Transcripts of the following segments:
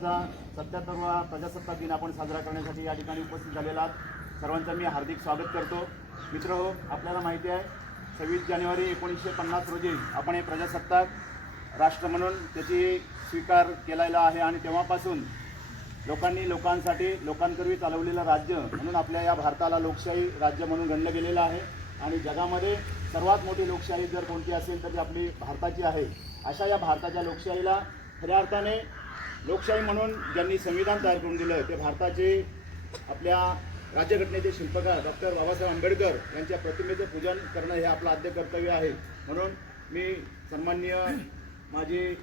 भारताचा 77वा प्रजासत्ताक दिन आपण साजरा करण्यासाठी या ठिकाणी उपस्थित झालेला आहात। सर्वांचं मी हार्दिक स्वागत करतो। मित्रहो, आपल्याला माहिती आहे 26 जानेवारी 1950 रोजी आपण हे प्रजासत्ताक राष्ट्र म्हणून त्याची स्वीकार केलेला आहे आणि तेव्हापासून लोकांनी लोकांसाठी लोकांकरवी चालवलेलं राज्य म्हणून आपल्या या भारताला लोकशाही राज्य म्हणून गणलं गेलेलं आहे। आणि जगामध्ये सर्वात मोठी लोकशाही जर कोणती असेल तर ती आपली भारताची आहे। अशा या भारताच्या लोकशाहीला खऱ्या अर्थाने लोकशाही म्हणून ज्यांनी संविधान तयार करून दिलं ते भारताचे आपल्या राज्यघटनेचे शिल्पकार डॉक्टर बाबासाहेब आंबेडकर यांच्या प्रतिमेचं पूजन करणं हे आपलं आद्य कर्तव्य आहे। म्हणून मी सन्माननीय माजी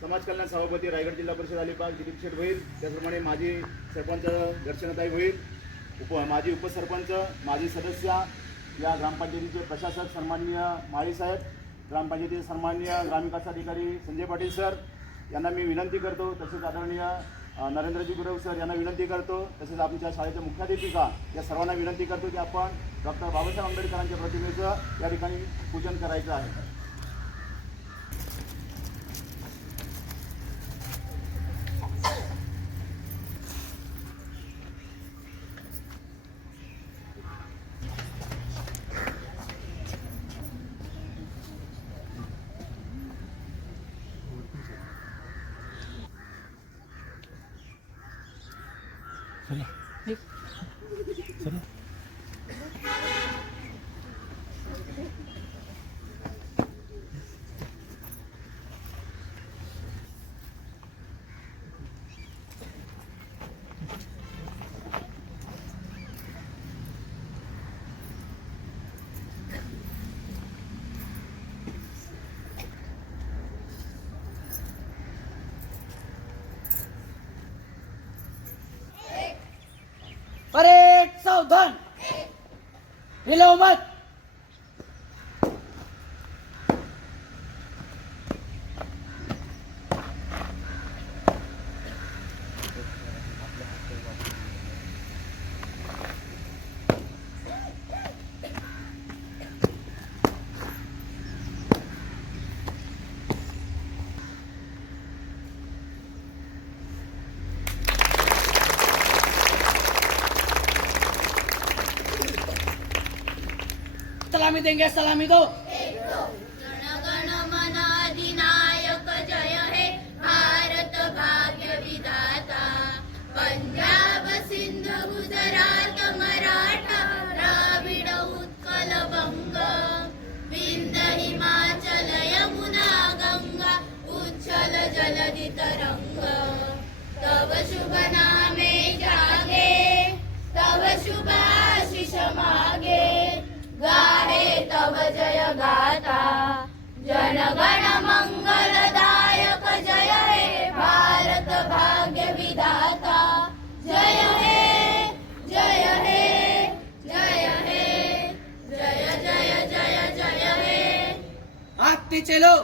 समाज कल्याण सभापती रायगड जिल्हा परिषद अलिबाग दिलीप शेठ भोईर, त्याचप्रमाणे माजी सरपंच दर्शनाताई भोईर, माजी उपसरपंच, माजी सदस्य, या ग्रामपंचायतीचे प्रशासक सन्माननीय माळी साहेब, ग्रामपंचायतीचे सन्माननीय ग्रामविकास अधिकारी संजय पाटील सर यांना मी विनंती करतो। तसेच आदरणीय नरेंद्रजी गुरव सर यांना विनंती करतो। तसेच आमच्या शाळेच्या मुख्याध्यापिका या सर्वांना विनंती करतो की आपण डॉक्टर बाबासाहेब आंबेडकरांच्या प्रतिमेचं या ठिकाणी पूजन करायचं आहे। परेड सावधान, हिलो मत। सलामी देंगे, सलामी दो। जन गण मन अधिनायक जय हे भारत भाग्य विधाता। पंजाब सिंध गुजरात मराठा द्राविड उत्कल बंग, विंध्य हिमाचल यमुना गंगा उच्छल जलधि तरंग। तव शुभ नामे जागे, तव शुभ आशीष मागे, गाहे तव जय गाथा। जन गण मंगलदायक जय हे भारत भाग्य विधाता। जय हे, जय हे, जय हे, जय जय जय जय हे। हाथ पीछे लो।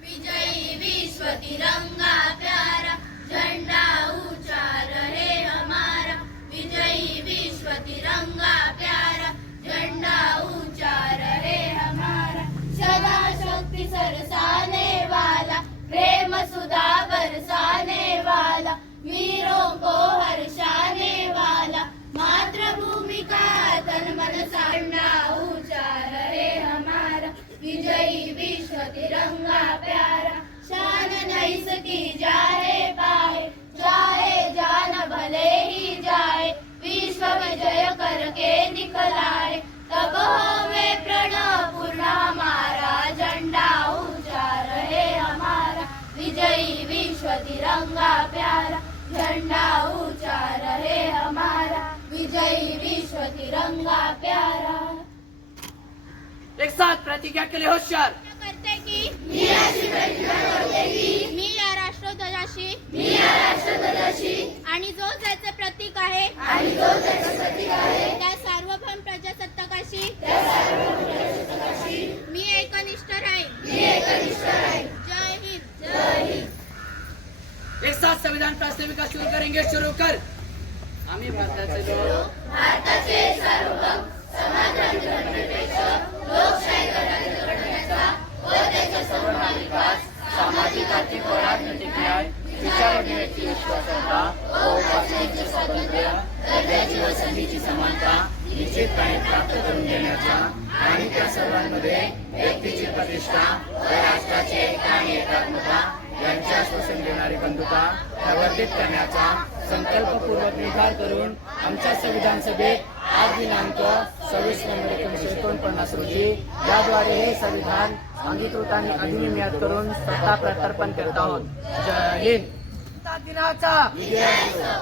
विजयी विश्व तिरंगा प्यारा, झंडा ऊंचा रहे हमारा। विजयी विश्व तिरंगा प्यारा, झंडा ऊंचा रहे हमारा। सदा शक्ति सरसाने वाला, प्रेम सुधा बरसाने वाला, वीरों को हर्षाने वाला, मातृभूमि का तन मन झंडा ऊंचा रहे हमारा। विजयी विश्व तिरंगा प्यारा, शान नहीं सकी जाए पाए, जाए जान भले ही जाए, विश्व विजय करके दिखलाए। तब हमें प्रणव पूर्ण हमारा, झंडा ऊंचा रहे हमारा। विजयी विश्व तिरंगा प्यारा, झंडा ऊंचा रहे हमारा। विजयी विश्व तिरंगा प्यारा। एक साथ प्रतिज्ञा के लिए होशियार। करते की मी अशी प्रतिज्ञा करते की मी या राष्ट्रध्वजाशी आणि जो त्याचे प्रतीक आहे त्या सार्वभौम प्रजासत्ताकाशी मी एकनिष्ठ राहीन। जय हिंद, जय हिंद। एक साथ संविधान प्रास्ताविका शुरू करेंगे। शुरू कर। आम्ही भारताचे लोक, भारताचे सार्वभौम समाजवादी धर्मनिरपेक्ष लोकशाही गणराज्य घडवण्याचा व त्याचा सर्व नागरिकास सामाजिक आर्थिक व राजनैतिक न्याय, विचार अभिव्यक्ती विश्वासार्हता व उपासनेचे स्वातंत्र्य, दर्जाची व संधीची समानता निश्चितपणे प्राप्त करून देण्याचा आणि त्या सर्वांमध्ये व्यक्तीची प्रतिष्ठा व राष्ट्राची एकता आणि एकात्मता यांचे आश्वासन देणारी बंधुता प्रवर्धित करण्याचा संकल्पपूर्वक निर्धार करून आमच्या संविधान सभेत आज दिनांक 26 नोव्हेंबर 1949 रोजी याद्वारे हे संविधान अंगीकृत आणि अधिनियमित करून सत्ता प्रत्यर्पण करत आहोत. जय हिंद. प्रजासत्ताक दिनाचा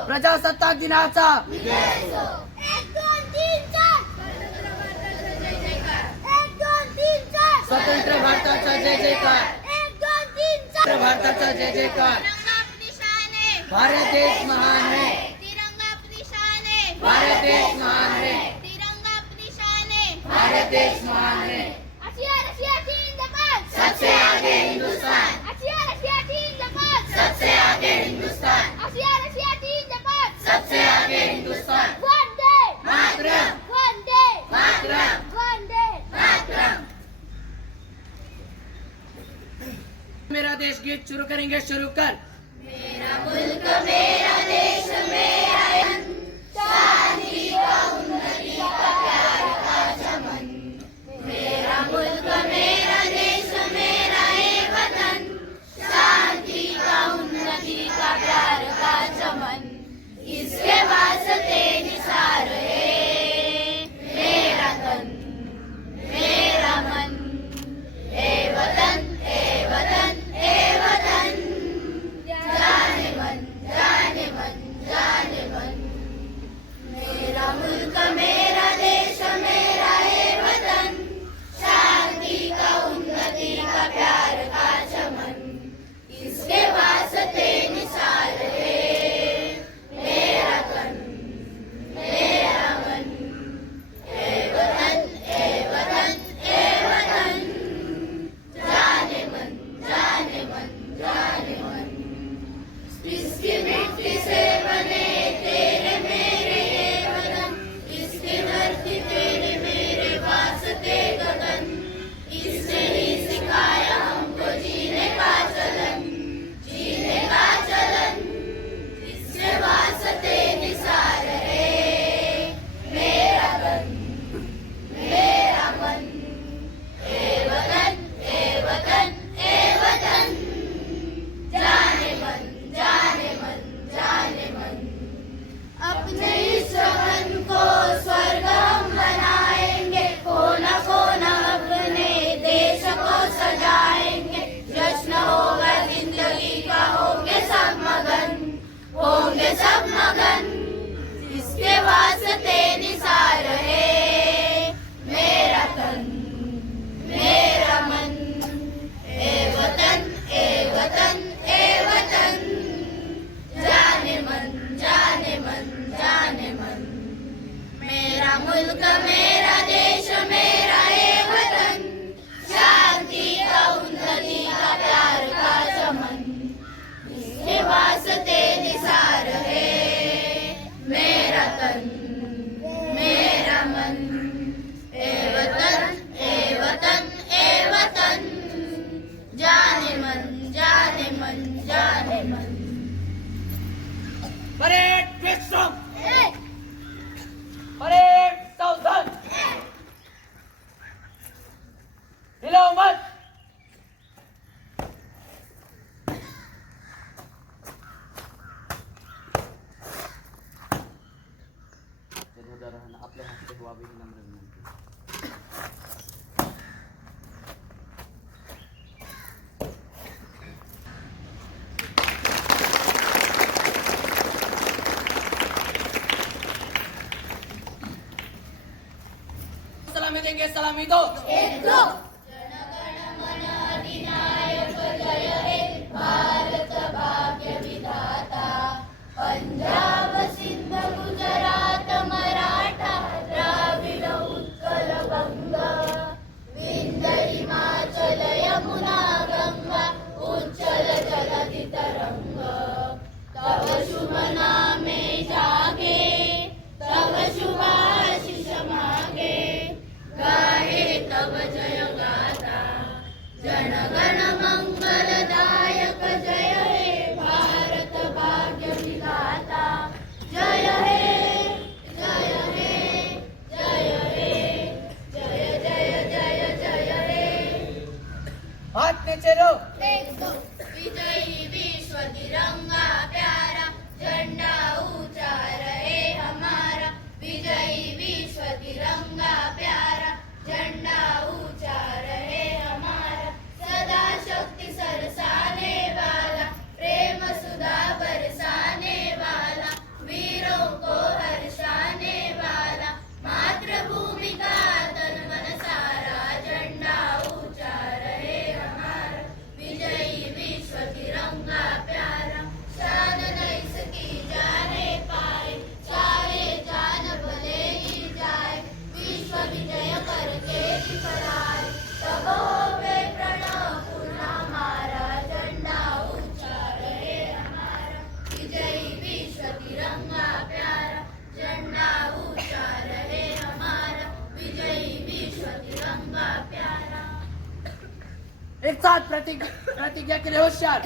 प्रजासत्ताक दिनाचा 1 2 3 4 स्वतंत्र भारताचा जय जयकार. 1 2 3 4 स्वतंत्र भारताचा जय जयकार. तिरंगा अपनी शान है, भारत देश महान है. तिरंगा अपनी शान है, भारत देश महान है. तिरंगा अपनी शान है. भारत देश महान है. रशिया जिंदाबाद, सबसे आगे हिंदुस्तान. रशिया जिंदाबाद, सबसे आगे हिंदुस्तान. रशिया जिंदाबाद. सबसे आगे हिंदुस्तान. वंदे मातरम. वंदे मातरम. वंदे मातरम. मेरा देश गीत शुरू करेंगे. शुरू कर. मेरा मुल्क मेरा देश मेरा यन, शांति का उन्नति का प्यार का चमन. मेरा मुल्क मेरा देश मेरा ये वतन, शांति का उन्नति का प्यार का चमन. इसके वास्ते निसार है मेरा तन मेरा मन. ए वतन ए वतन ए वतन, जाने मन जाने मन जाने मन. मेरा मुल्क मेरा देश मेरा ये वतन, शांति का उन्नति का प्यार का चमन. इसके वास्ते निसार है मेरा तन मेरा मन. ए वतन ए वतन ए वतन, जाने मन जाने मन जाने मन. इसकी मिट्टी से बने तेरे मेरे ये वतन, इसकी धरती तेरे मेरे वास्ते गगन. इसने ही सिखाया हमको जीने का चलन, जीने का चलन. इसके वास्ते निसार है मेरा तन मेरा मन. ए वतन ए वतन ए वतन, जाने मन जाने मन जाने मन. अपने इस वतन को स्वर्ग हम बनाएंगे, कोना कोना अपने देश को सजाएंगे. जश्न होगा जिंदगी का, होंगे सब मगन होंगे सब मगन. इसके वास्ते निसार है मेरा तन मेरा मन. ए वतन ए वतन ए वतन, जाने मन जाने मन जाने मन. मेरा मुल्क मेरा देश मेरा ये वतन, शांति का उन्नति का प्यार का चमन. इसके वास्ते निसार है मेरा तन मेरा मन. ए वतन ए वतन ए वतन, जाने मन जाने मन जाने मन. परेड विश्रम. परेड सावधान. हिलाओ मत. आपल्या हस्ते व्हावी ही नम्र विनंती. सलामी देंगे. सलामी दो. एक दो. जनगण मन अधिनायक जय हे भारत भाग्य विधाता. पंजाब सिंध गुजरात मराठा द्राविड उत्कल बंग, विंध्य हिमाचल यमुना गंगा, उच्चल जलधि तरंग. तव शुभ नामे जागे, तव शुभाशिष मागे, गाहे तव जय शेरो विजयी विश्व तिरंगा प्यारा झंडा ऊंचा रहे हमारा विजयी विश्व तिरंगा प्यारा झंडा ऊंचा रहे हमारा सदा शक्ति सरसाने वाला प्रेम सुधा बरसाने वाला वीरों को हर्षाने वाला मातृभूमि का तन मन सारा झंडा ऊंचा रहे हमारा विजयी विश्व तिरंगा प्यारा शान नैस की जाने पाए चाहे जान भले ही जाए विश्व विजय करके ही पराए तब होवे प्रणव पूर्ण हमारा झंडा ऊंचा रहे हमारा विजयी विश्व तिरंगा प्यारा झंडा ऊंचा रहे हमारा विजयी विश्व तिरंगा प्यारा एक साथ प्रतिज्ञा के लिए होशियार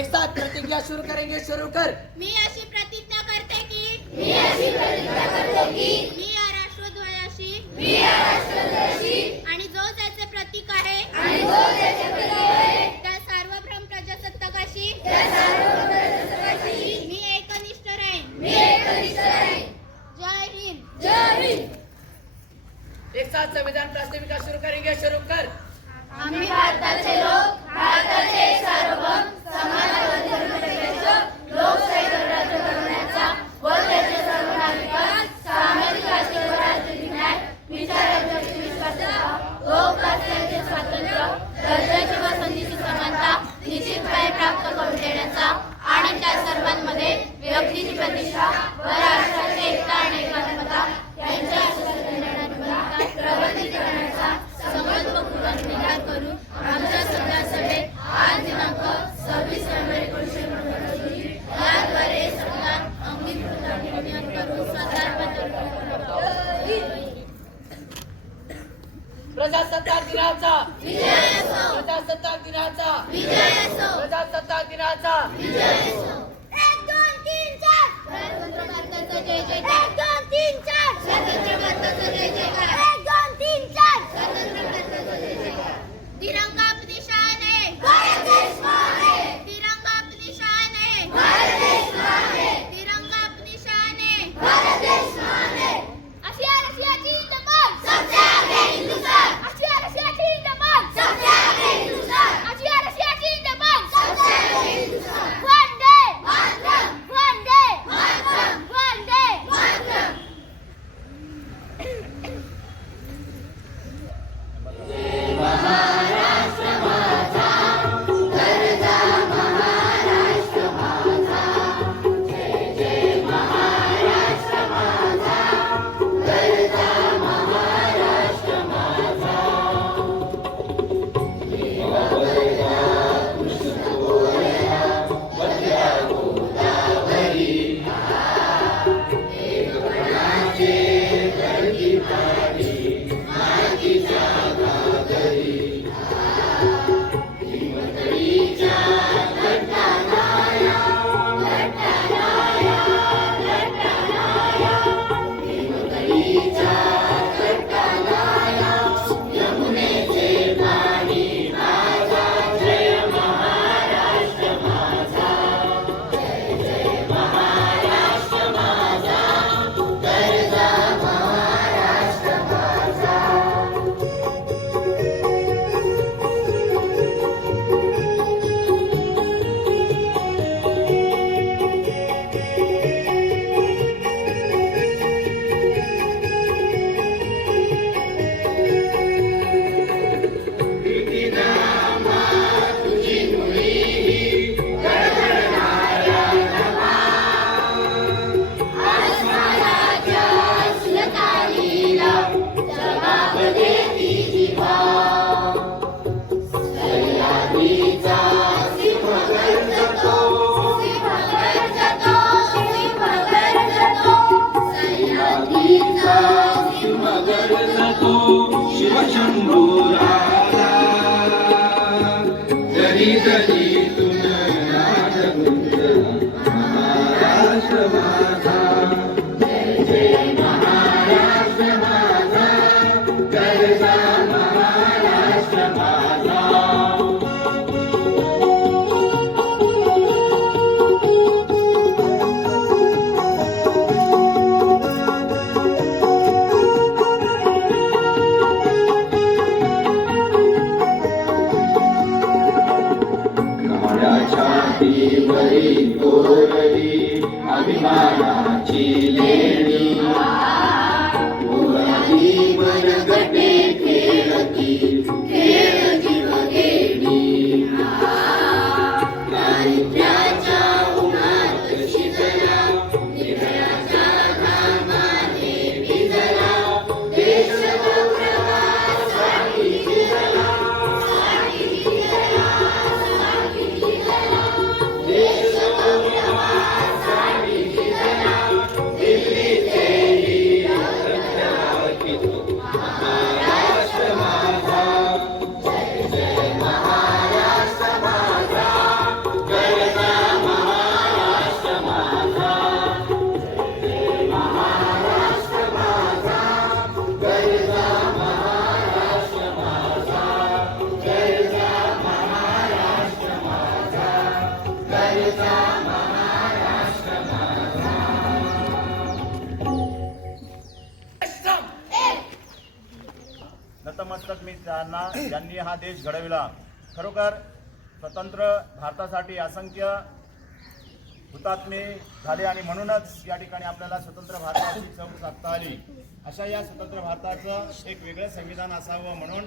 एक साथ प्रतिज्ञा शुरू करेंगे शुरू कर मी अशी प्रतिज्ञा करते की मी अशी प्रतिज्ञा करते की मी या राष्ट्रध्वजाशी मी या राष्ट्रध्वजाशी आणि जो त्याचे प्रतीक आहे आणि जो त्याचे प्रतीक आहे त्या सार्वभौम प्रजासत्ताकाशी त्या सार्वभौम प्रजासत्ताकाशी मी एकनिष्ठ राहीन मी एकनिष्ठ राहीन. जय हिंद जय हिंद. एक साथ संविधान प्रास्ताविका शुरू करेंगे शुरू कर आम्ही भारताचे लोक भारताचे सार्वभौम समाजवादी धर्मनिरपेक्ष लोकशाही गणराज्य बनवण्याचा व त्याचे सर्व नागरिकांस सामाजिक राजकीय व राजनीतिक न्याय विचारांची विश्वासता लोकशाहीचे स्वातंत्र्य दर्जाची व संधीची समानता निश्चितपणे प्राप्त करून देण्याचा आणि त्या सर्वांमध्ये व्यक्तीची प्रतिष्ठा व राष्ट्राची एकता आणि एकात्मता यांच्या प्रवर्धित करण्याचा संकल्पपूर्वक निर्धार करून आमच्या संविधान सभेत आज दिनांक 26 नोव्हेंबर 1999 रोजी याद्वारे संविधान अंगीकृत आणि नियम करून प्रजासत्ताक दिनाचा विजय असो प्रजासत्ताक दिनाचा विजय असो प्रजासत्ताक दिनाचा विजय असो 1 2 3 4 स्वतंत्र भारताचा जय जयकार 1 2 3 4 स्वतंत्र भारताचा जय जयकार 1 2 3 4 स्वतंत्र भारताचा जय जयकार तिरंगा अपनी शान है भारत देश महान है तिरंगा अपनी शान है भारत देश महान है तिरंगा अपनी शान है भारत देश महान है रशियाची जिंदाबाद सबसे आगे हिंदुस्तान रशियाची जिंदाबाद सबसे आगे हिंदुस्तान रशियाची जिंदाबाद सबसे आगे हिंदुस्तान वंदे मातरम वंदे मातरम वंदे मातरम महाराष्ट्र माझा नतमस्तक मी त्यांना ज्यांनी हा देश घडविला. खरोखर स्वतंत्र भारतासाठी असंख्य हुतात्मे झाले आणि म्हणूनच या ठिकाणी आपल्याला स्वतंत्र भारताची चौक साधता आली. अशा या स्वतंत्र भारताचं एक वेगळं संविधान असावं म्हणून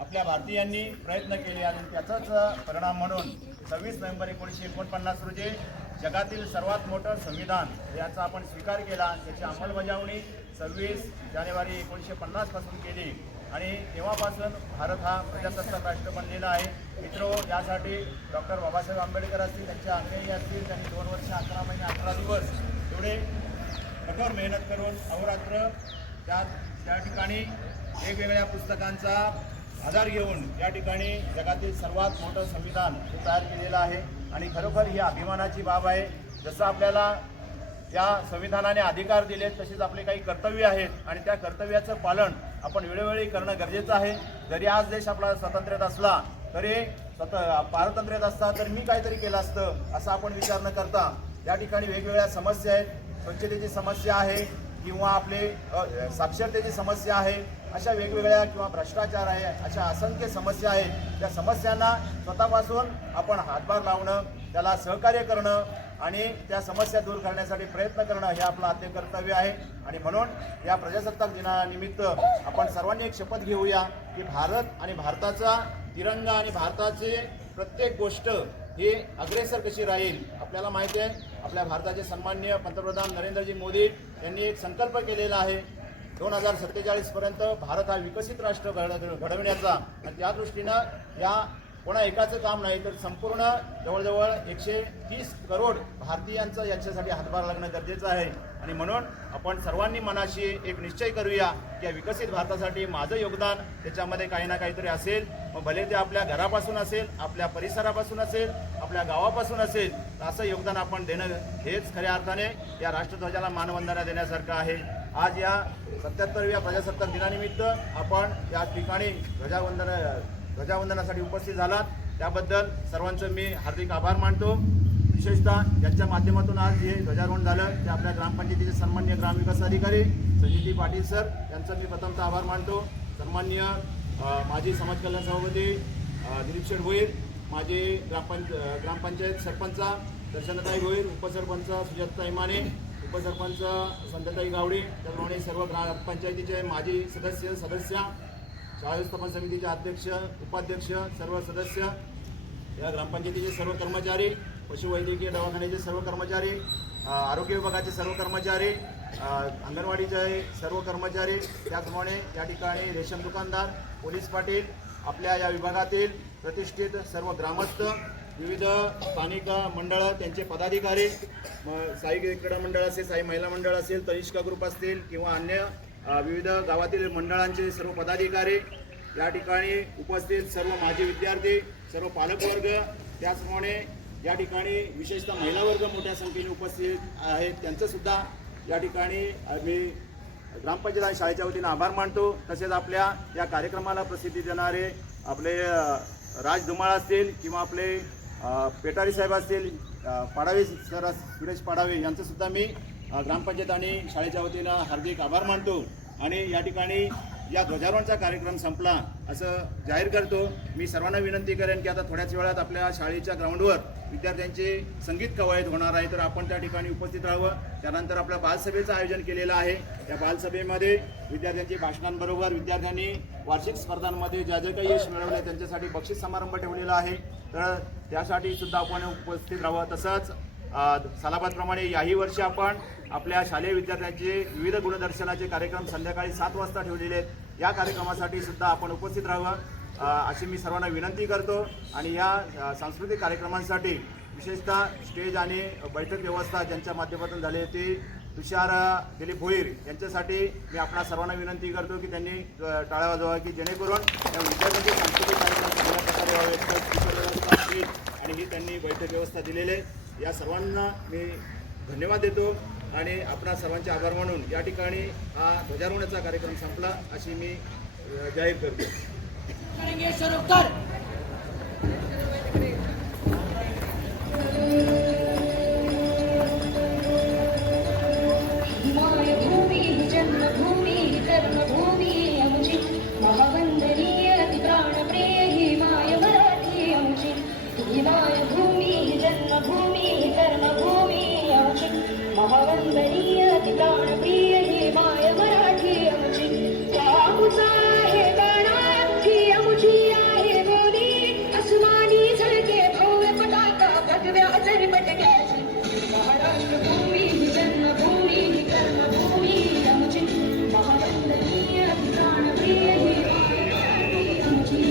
आपल्या भारतीयांनी प्रयत्न केले आणि त्याचाच परिणाम म्हणून 26 नोव्हेंबर 1949 रोजी जगातील सर्वात मोठं संविधान याचा आपण स्वीकार केला. त्याची अंमलबजावणी 26 जानेवारी 1950 पासून केली आणि तेव्हापासून भारत हा प्रजासत्ताक राष्ट्र बनलेला आहे. मित्रो, यासाठी डॉक्टर बाबासाहेब आंबेडकर असतील, त्यांच्या अंगणी असतील, त्यांनी 2 वर्ष 11 महिने 11 दिवस एवढे कठोर मेहनत करून अहोरात्र त्या ठिकाणी वेगवेगळ्या पुस्तकांचा आधार घेऊन या ठिकाणी जगातील सर्वात मोठं संविधान हे तयार केलेलं आहे आणि खरोखर ही अभिमानाची बाब आहे. जसं आपल्याला या संविधानाने अधिकार दिलेत तसेच आपले काही कर्तव्य आहेत आणि त्या कर्तव्याचं पालन आपण वेळोवेळी करणं गरजेचं आहे. जरी आज देश आपला स्वातंत्र्यात असला तरी पारतंत्र्यात असता तर मी काहीतरी केलं असतं असं आपण विचार न करता या ठिकाणी वेगवेगळ्या समस्या आहेत. स्वच्छतेची समस्या आहे किंवा आपले साक्षरतेची समस्या आहे, अशा वेगवेगळ्या किंवा भ्रष्टाचार आहे, अशा असंख्य समस्या आहेत. त्या समस्यांना स्वतःपासून आपण हातभार लावणं, त्याला सहकार्य करणं आणि त्या समस्या दूर करण्यासाठी प्रयत्न करणं हे आपलं आद्य कर्तव्य आहे. आणि म्हणून या प्रजासत्ताक दिनानिमित्त आपण सर्वांनी एक शपथ घेऊया की भारत आणि भारताचा तिरंगा आणि भारताचे प्रत्येक गोष्ट ही अग्रेसर कशी राहील. आपल्याला माहिती आहे आपल्या भारताचे सन्माननीय पंतप्रधान नरेंद्रजी मोदी यांनी एक संकल्प केलेला आहे 2047 पर्यंत भारत हा विकसित राष्ट्र घडविण्याचा आणि त्या दृष्टीनं या कोणा एकाचं काम नाही तर संपूर्ण जवळजवळ 130 करोड भारतीयांचं याच्यासाठी हातभार लागणं गरजेचं आहे. आणि म्हणून आपण सर्वांनी मनाशी एक निश्चय करूया की या विकसित भारतासाठी माझं योगदान त्याच्यामध्ये काही ना काहीतरी असेल. मग भले ते आपल्या घरापासून असेल, आपल्या परिसरापासून असेल, आपल्या गावापासून असेल, तर असं योगदान आपण देणं हेच खऱ्या अर्थाने या राष्ट्रध्वजाला मानवंदना देण्यासारखं आहे. आज या 77व्या प्रजासत्ताक दिनानिमित्त आपण या ठिकाणी ध्वजावंदनासाठी उपस्थित झालात त्याबद्दल सर्वांचं मी हार्दिक आभार मानतो. विशेषतः ज्यांच्या माध्यमातून आज हे ध्वजारोहण झालं ते आपल्या ग्रामपंचायतीचे सन्माननीय ग्रामविकास अधिकारी संजीती पाटील सर यांचं मी प्रथमतः आभार मानतो. सन्माननीय माजी समाज कल्याण सभापती दिलीप शेठ भोईर, माजी ग्रामपंचायत सरपंचा दर्शनताई भोईर, उपसरपंच सुजाताताई माने, उपसरपंच संतताई गावडे, त्याप्रमाणे सर्व ग्रामपंचायतीचे माजी सदस्य, शाळा व्यवस्थापन समितीचे अध्यक्ष, उपाध्यक्ष, सर्व सदस्य, या ग्रामपंचायतीचे सर्व कर्मचारी, पशुवैद्यकीय दवाखान्याचे सर्व कर्मचारी, आरोग्य विभागाचे सर्व कर्मचारी, अंगणवाडीचे सर्व कर्मचारी, त्याचप्रमाणे या ठिकाणी रेशन दुकानदार, पोलीस पाटील, आपल्या या विभागातील प्रतिष्ठित सर्व ग्रामस्थ, विविध स्थानिक मंडळं त्यांचे पदाधिकारी, साई क्रीडा मंडळ असेल, साई महिला मंडळ असेल, तनिष्का ग्रुप असतील किंवा अन्य विविध गावातील मंडळांचे सर्व पदाधिकारी, या ठिकाणी उपस्थित सर्व माजी विद्यार्थी, सर्व पालकवर्ग, त्याचप्रमाणे या ठिकाणी विशेषतः महिला वर्ग मोठ्या संख्येने उपस्थित आहेत त्यांचंसुद्धा या ठिकाणी मी ग्रामपंचायत आणि शाळेच्या वतीनं आभार मानतो. तसेच आपल्या या कार्यक्रमाला प्रसिद्धी देणारे आपले राज धुमाळ असतील किंवा आपले पेटारी साहेब असतील, पाडावे सर सुरेश पाडावे यांचंसुद्धा मी ग्रामपंचायत आणि शाळेच्या वतीनं हार्दिक आभार मानतो. आणि या ठिकाणी या ध्वजारोहणचा कार्यक्रम संपला असं जाहीर करतो. मी सर्वांना विनंती करेन की आता थोड्याच वेळात आपल्या शाळेच्या ग्राउंडवर विद्यार्थ्यांचे संगीत कवायत होणार आहे, तर आपण त्या ठिकाणी उपस्थित राहावं. त्यानंतर आपल्या बालसभेचं आयोजन केलेलं आहे. या बालसभेमध्ये विद्यार्थ्यांची भाषणांबरोबर विद्यार्थ्यांनी वार्षिक स्पर्धांमध्ये ज्या जे काही यश मिळवले त्यांच्यासाठी बक्षीस समारंभ ठेवलेला आहे, तर त्यासाठी सुद्धा आपण उपस्थित राहावं. तसंच सालाबादप्रमाणे याही वर्षी आपण आपल्या शालेय विद्यार्थ्यांचे विविध गुणदर्शनाचे कार्यक्रम संध्याकाळी 7 वाजता ठेवलेले आहेत. या कार्यक्रमासाठी सुद्धा आपण उपस्थित राहावं अशी मी सर्वांना विनंती करतो. आणि या सांस्कृतिक कार्यक्रमांसाठी विशेषतः स्टेज आणि बैठक व्यवस्था ज्यांच्या माध्यमातून झाली ती तुषार दिलीप भोईर यांच्यासाठी मी आपणा सर्वांना विनंती करतो की त्यांनी टाळ्या वाजवा की जेणेकरून या विद्यार्थ्यांचे सांस्कृतिक कार्यक्रम चांगल्या प्रकारे व्हावे आणि ही त्यांनी बैठक व्यवस्था दिलेली आहे. या सर्वांना मी धन्यवाद देतो आणि आपणा सर्वांचे आभार मानून या ठिकाणी हा ध्वजारोहणाचा कार्यक्रम संपला अशी मी जाहीर करतो. मायभूमी जन्मभूमी कर्मभूमी आमची महावंदनीय प्राणप्रिय ही माय मराठी आमची. ही मायभूमी जन्मभूमी कर्मभूमी आमची महावंदनीय प्राणप्रिय ही माय मराठी आमची. आमचा आहे बाणा ही आमची आहे बोली अस्मानी झळके भव्य पताका भगव्या झरपटक्याची. महाराष्ट्र भूमी जन्मभूमी कर्मभूमी आमची महावंदनीय प्राणप्रिय ही माय आमची.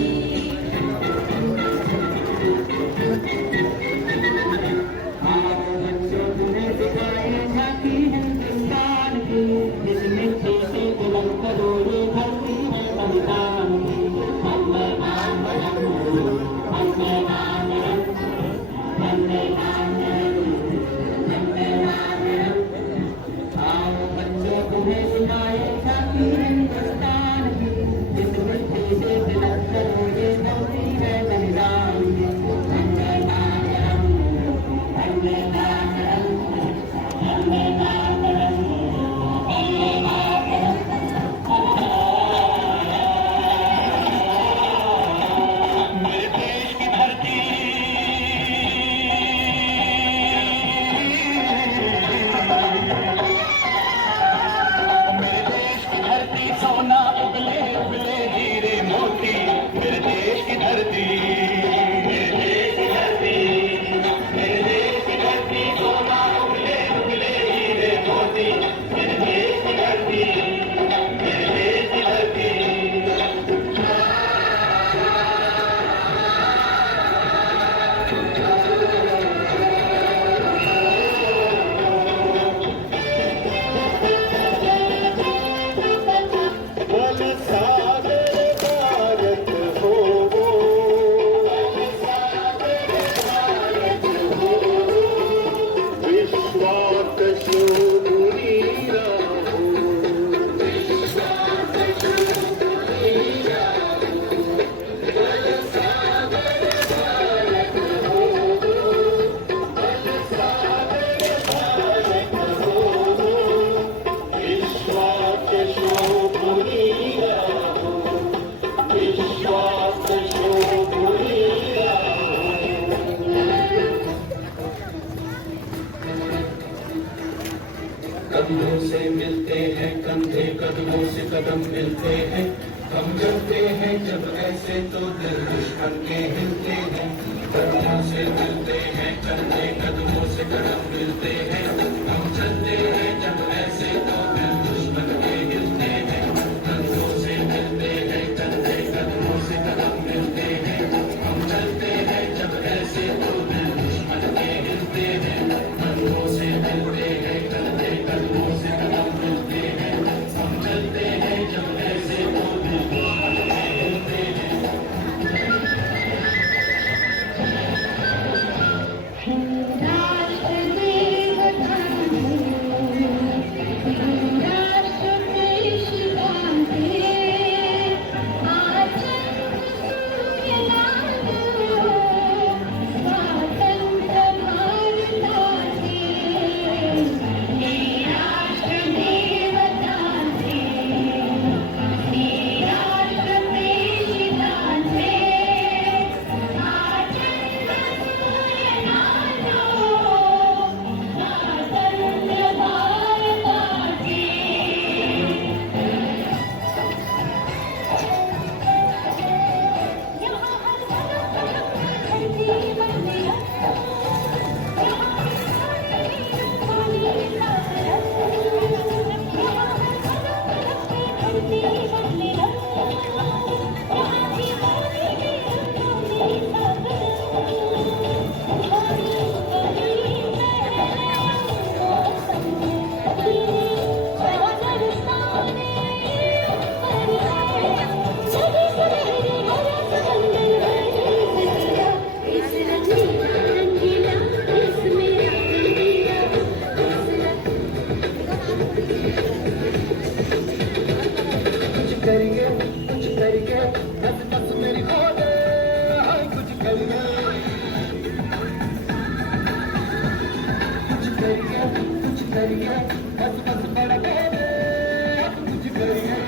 कदमों से मिलते हैं कंधे कदमों से कदम मिलते हैं. हम जलते हैं जब ऐसे तो दिल दुश्मन के हिलते हैं. कदमों से मिलते हैं कंधे कदमों से कदम मिलते हैं. हम चलते हैं जब ऐसे तो दिल दुश्मन के हिलते हैं. कदमों से मिलते हैं कंधे कदमों से कदम मिलते हैं. हम चलते हैं जब ऐसे तो दिल दुश्मन के हिलते हैं. कदमों से मिलते हैं कंधे कदमों से कदम मिलते हैं. हम चलते हैं जब ऐसे तो दिल दुश्मन के हिलते हैं. राष्ट्र देवता कुछ करिए बस बस मेरी खोले हाय कुछ करिए बस बस बड़ा खोले कुछ करिए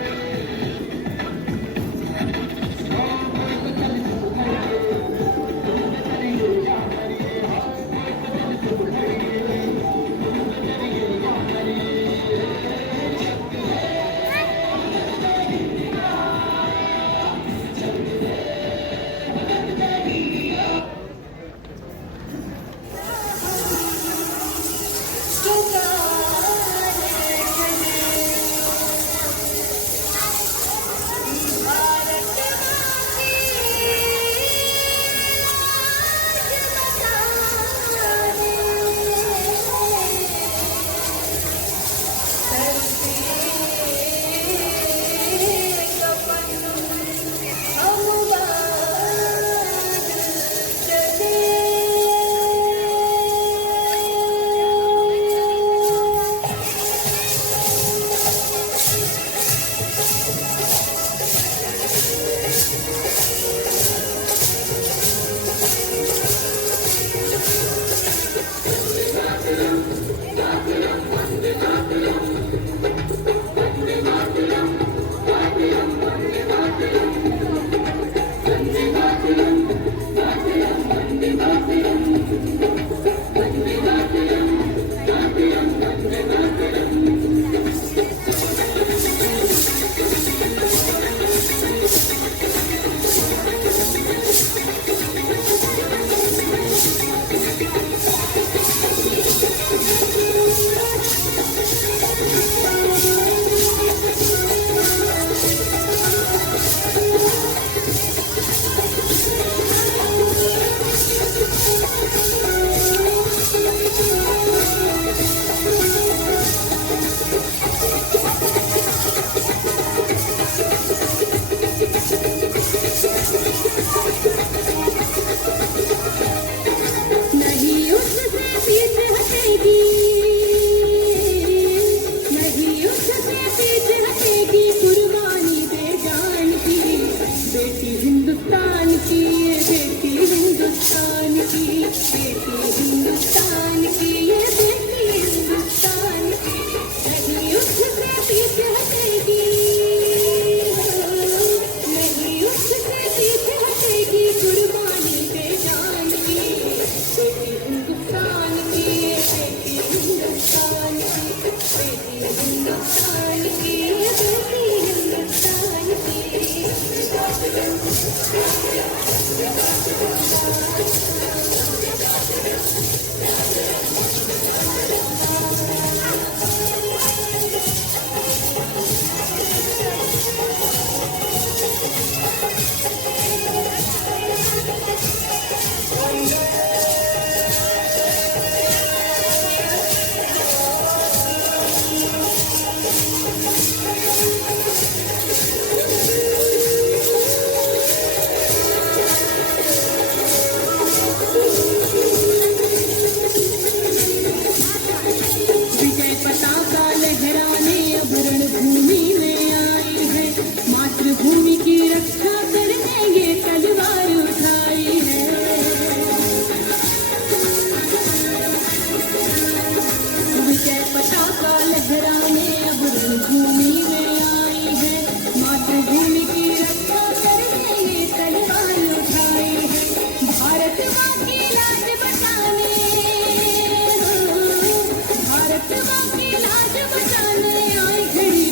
भारत माँ की लाज बचाने आई घड़ी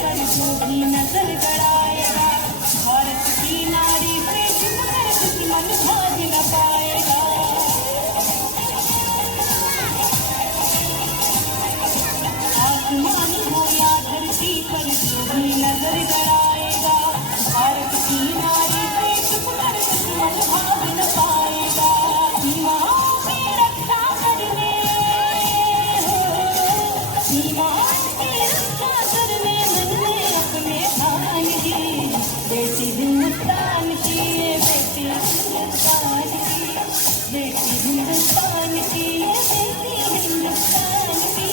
पर जो भी नजर गड़ाएगा, भारत की नारी से छुपकर दुश्मन भाग न पाएगा। आसमान हो या धरती पर जो भी नजर गड़ाएगा, भारत की नारी से छुपकर दुश्मन भाग न पाएगा। सीमाओं की रक्षा करने, सीमाओं की रक्षा करने मन में अपने ठान की, बेटी हिंदुस्तान की, ये बेटी हिंदुस्तान की, बेटी हिंदुस्तान की, ये बेटी हिंदुस्तान की।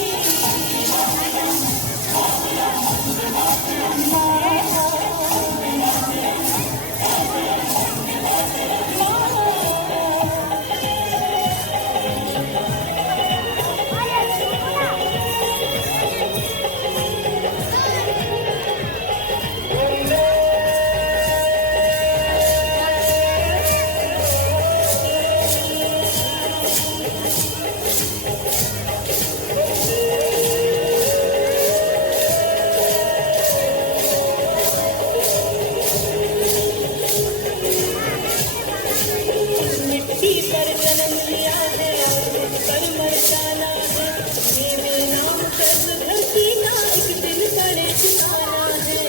मिट्टी पर जन्म लिया है और मुझ पर मर जाना है, मेरे नाम सर्व धरती का एक दिन बड़े ठिकाना है।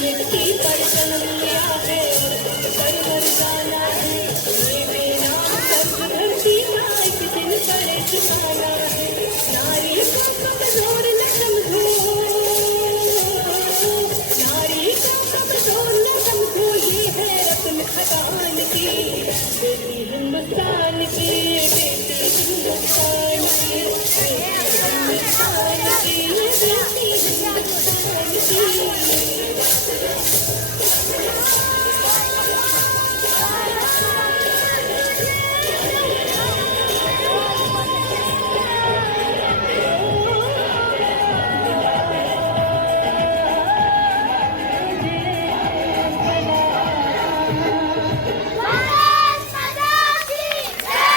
मिट्टी पर जन्म लिया है और मुझ पर मर जाना है, मेरे नाम सर्व धरती का एक दिन बड़े ठिकाना है। नारी को कमजोर न समझो, नारी को कमजोर न समझो, ये है रत्न खदान की, बेटी हिंदुस्तान की, बेटी हिंदुस्तान की, बेटी हिंदुस्तान की, बेटी हिंदुस्तान की। भारत माता की जय।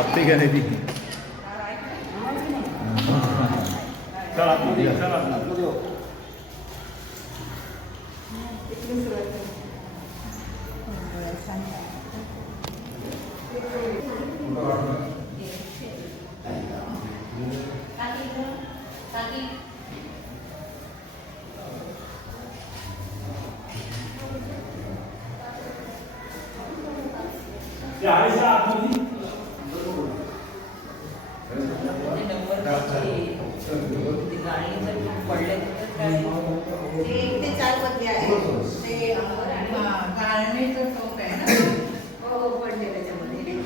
कापते का नाही ती चला ते 1 ते 4 मध्ये आहे ते गाळणीचं टोक आहे ना हो पडले त्याच्यामध्ये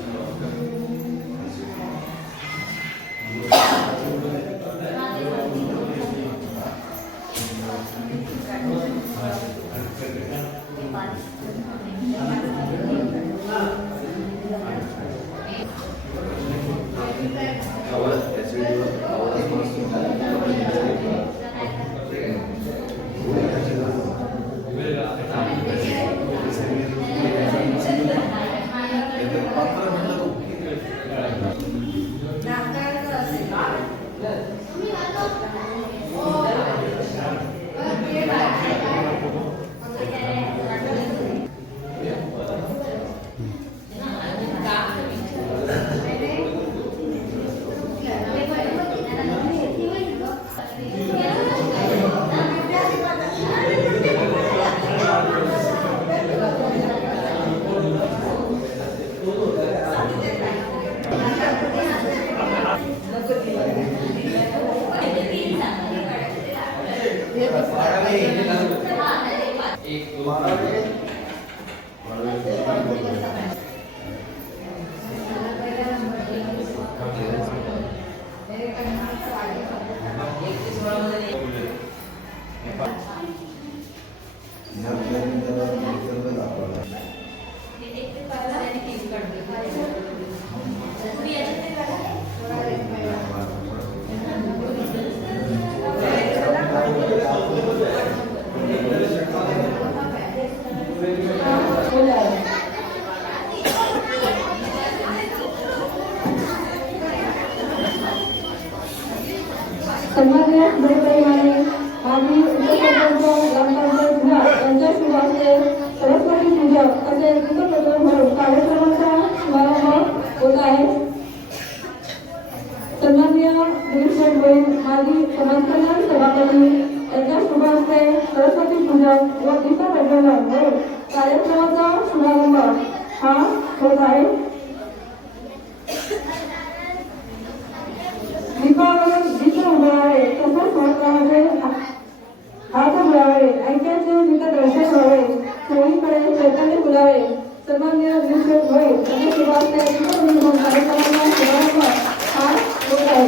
सन्माननीय मंडळी माजी उपसरपंच ग्रामपंचायत विभाग यांच्या शुभास्ते सरस्वती पूजक असे दीपप्रज्वलन म्हणून कार्यक्रमाचा शुभारंभ होत आहे. सन्माननीय दिलीप गोयल माजी समाज कल्याण सभापती यांच्या शुभास्ते सरस्वती पूजक व दीपप्रज्वलन म्हणून कार्यक्रमाचा शुभारंभ हा होत आहे. दीपावली दीप उभारावे तसंच महत्वाचे हात उभारावे ऐक्याचे दीपदर्शन व्हावे सगळीकडे चैतन्य फुलावे. सन्माननीय दिलीप गोयल यांच्या शुभास्ते दीपप्रज्वलन कार्यक्रमाचा शुभारंभ हा होत आहे.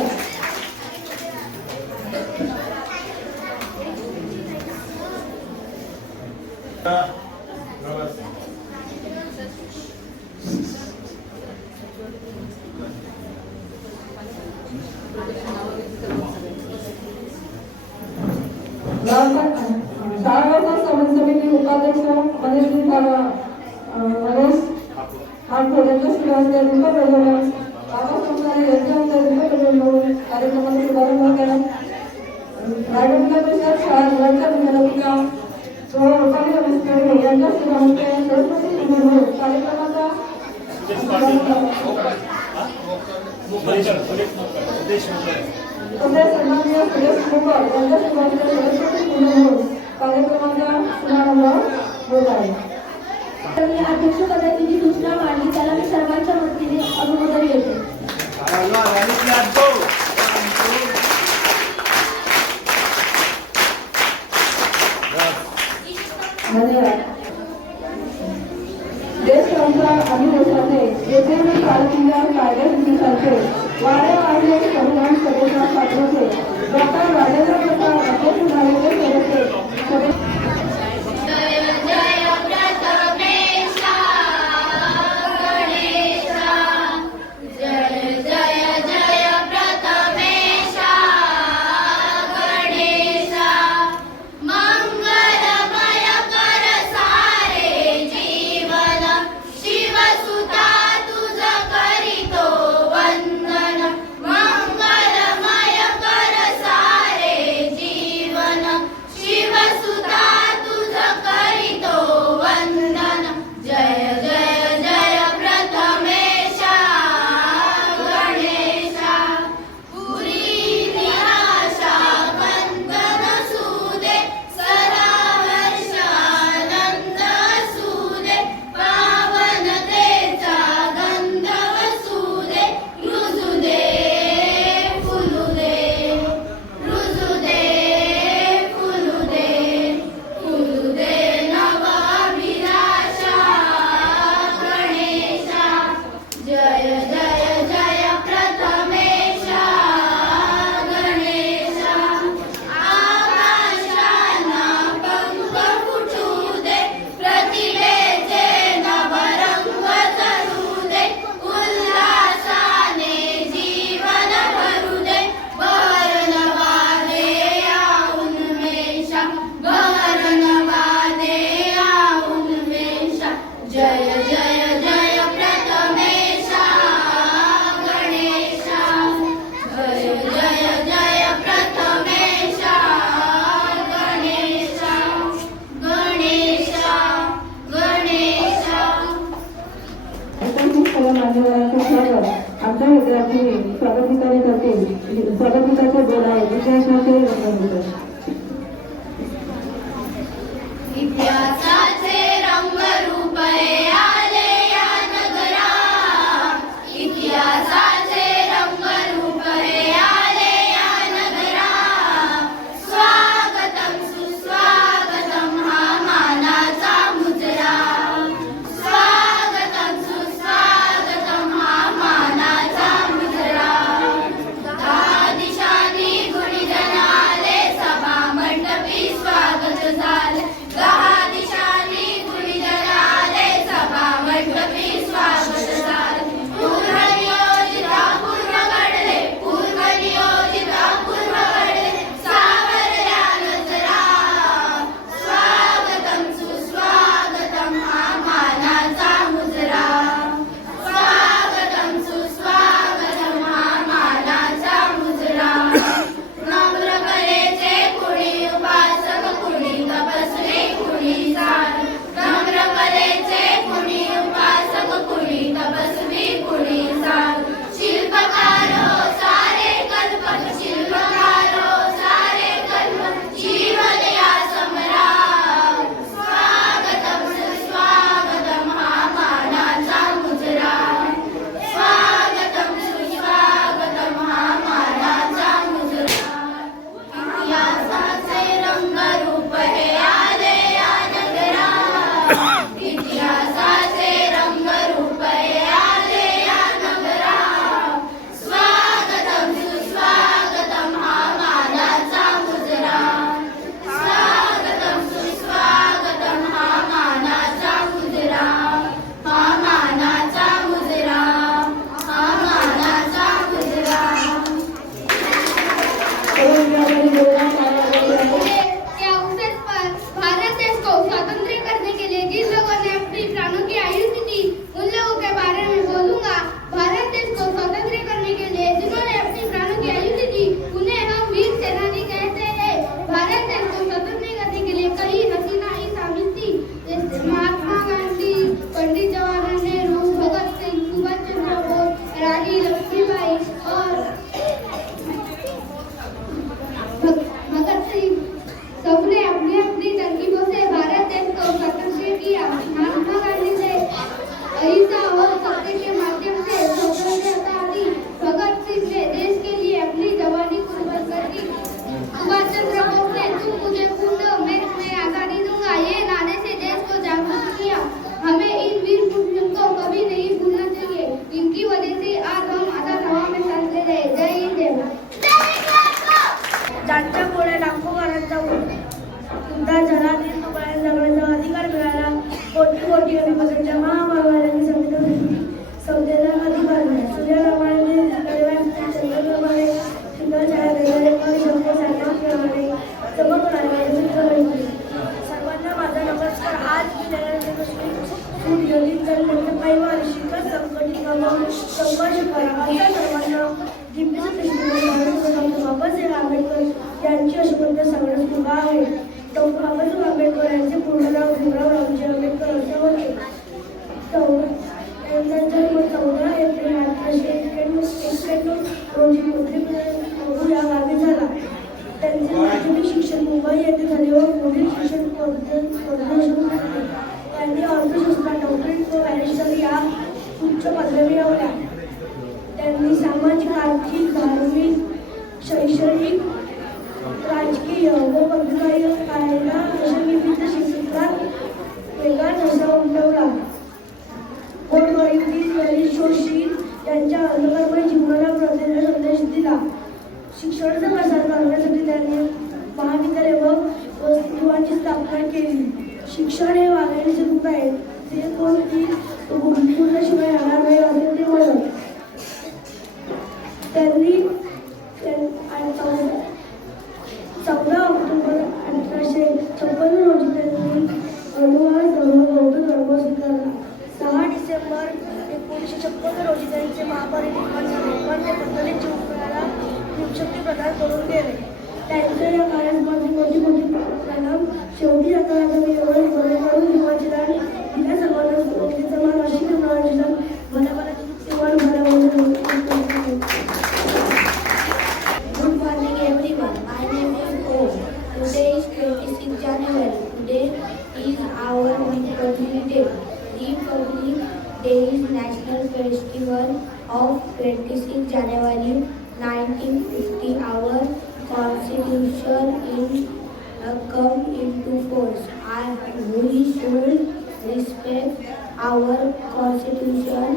शाळा समिती उपाध्यक्ष मनीष ठाकूर यांच्या शुभास्ते दीपप्रज्वलन बाबा संस्थाने यांच्या हस्ते दीपप्रज्वलन म्हणून कार्यक्रमाचा शुभारंभ केला. रायगड जिल्हा परिषद शाळा मुलांच्या विद्यालयाच्या रुपाली रमेश यांच्या शुभास्ते सरस्वती पूजन म्हणून कार्यक्रमाचा तसेच सन्माननीय सुरेश कुमार यांच्या शुभास्ते सरस्वती पूजन म्हणून कार्यक्रमाचा शुभारंभ होत आहे. अध्यक्षपदाची जी सूचना मांडली त्याला मी सर्वांच्या वतीने अनुमोदन देते. धन्यवाद. देशभराच्या अधिवेशनाने येथे मी कालकिल्ल्या कायद्यासारखे वाड्या वाढले संविधान सभेच्या पाठवते डॉक्टर राजेंद्र प्रसाद अध्यक्ष झालेले सदस्य जय प्रतापेशा गणेश सर्व मान्यवरांचे स्वागत. आमच्या विद्यार्थी स्वागतिकाने करतील. स्वागतिकाचे बोल आहे विद्यार्थ्यांचे रंगमंच. इतिहासाचे रंगरूप हे आले या नगरा, इतिहासाचे रंगरूप हे आले या नगरा. स्वागतम सुस्वागतम हा मानाचा मुजरा, स्वागतम सुस्वागतम हा मानाचा मुजरा. दहा दिशांनी गुणीजन आले, सभा मंडपी स्वागत झाले. दहा दिशांनी गुणीजन आले, सभा मंडपी स्वागत झाले. पूर्व नियोजिता पूर्व घडले, पूर्व नियोजिता पूर्व घडले, सावरल्या नजरा. स्वागतम सुस्वागतम हा मानाचा मुजरा, स्वागतम सुस्वागतम हा मानाचा मुजरा. नम्र कलेचे कुणी उपासक, कुणी तपस्वी, कुणी साधू. नम्र कलेचे कुणी उपासक, कुणी तपस्वी, कुणी साधू. शिल्पकार हो सारे कल्पक, शिल्पकार हो सारे कल्पक, जीवन या समरा. स्वागतम सुस्वागतम हा मानाचा मुजरा, स्वागतम सुस्वागतम हा मानाचा मुजरा. इतिहासाचे रंगरूप हे आले या नगरा, इतिहासाचे रंगरूप हे आले या नगरा. स्वागतम सुस्वागतम हा मानाचा मुजरा, स्वागतम सुस्वागतम हा मानाचा मुजरा. हा मानाचा मुजरा, हा मानाचा मुजरा. क्या अवसर पर भारत देश को स्वतंत्र करने के लिए जिन लोगों ने अपनी प्राणों की आहुति दी, उन लोगों के बारे में बोलूंगा. भारत देश को स्वतंत्र करने के लिए जिन्होंने अपनी प्राणों की आहुति दी, उन्हें हम वीर सेनानी कहते हैं. भारत देश को स्वतंत्र करने के लिए कई हसीनाएं शामिल थी, जैसे महात्मा गांधी, पंडित जवाहरलाल नेहरू, भगत सिंह, सुभाष चंद्र बोस, रानी लक्ष्मीबाई और भगत सिंह. सबने अपनी अपनी तरकीबों से भारत देश को स्वतंत्र किया. महात्मा गांधी ने अहिंसा और सत्य के माध्यम से स्वतंत्रता दी. भगत सिंह ने देश के लिए अपनी जवानी कुर्बान कर दी. सुभाष चंद्र बोस ने तुम मुझे खून दो मैं तुम्हें आजादी दूंगा, ये नारे से देश को जागरूक किया. हमें इन वीर पुरुषों को कभी नहीं भूलना चाहिए. इनकी वजह से आज हम आजाद हवा में सांस ले रहे. जय हिंद जय भारत. ज्यांच्या पुढे लाखो मारांचा सुद्धा जलातील तुकड्या जगण्याचा अधिकार मिळाला. कोटी कोटी अभिपदांच्या महामानवांनी संविधान अधिकार मिळाला. सूर्यप्रमाणे चंद्रप्रमाणे सुंदर छाया देणारे शंभर साठ्याप्रमाणे चमकणारे सर्वांना माझा नमस्कार. आज मी जगातील सूट गेली तर पैवान शिखर संकटित संघर्ष करा अशा सर्वांना बाबासाहेब आंबेडकर यांची अशोक सांगण्यास मुभा आहे. डॉक्टर बाबासाहेब आंबेडकर यांचे पूर्ण नाव भीमराव रामजी आंबेडकर असे होते. त्यांचा जन्म 14 एप्रिल 1891 रोजी मोठी या गावी झाला. त्यांचे माध्यमिक शिक्षण मुंबई येथे झाले व पुढील शिक्षण परदेशात झाले. त्यांनी अर्थशास्त्रात डॉक्टरेट व बॅरिस्टर या उच्च पदवी मिळवल्या. त्यांनी सामाजिक, आर्थिक, धार्मिक, शैक्षणिक, राजकीय व पत्रकारिता कायदा अशा विविध क्षेत्रात वेगळा ठसा उमटवला. गोरगरीब शोषित यांच्या अनुकर्म जीवनाला प्रत्येक संदेश दिला. शिक्षणाचा प्रसार करण्यासाठी त्यांनी महाविद्यालय व वसतिगृहांची स्थापना केली. शिक्षण हे वाघाचे रूप आहे, ते कोणती गुरुत्वाशिवाय येणार नाही असे ते म्हणत. त्यांनी 14 ऑक्टोबर 1856 रोजी त्यांनी अनुवाद धर्म बौद्ध धर्म स्वीकारला. 6 डिसेंबर 1956 रोजी त्यांचे महापरिनिर्वाण झाले, पण ते पद्धतीच्या उपयोगाला शक्ती प्रदान करून गेले. त्यांच्या या कार्यात मोठी प्रणाम. शेवटी आता मी एवढं बरे करून जीवाचे दान दिल्या सर्वांना मान अशी मला festival of 26 January 1950, our Constitution come into force. We should respect our Constitution.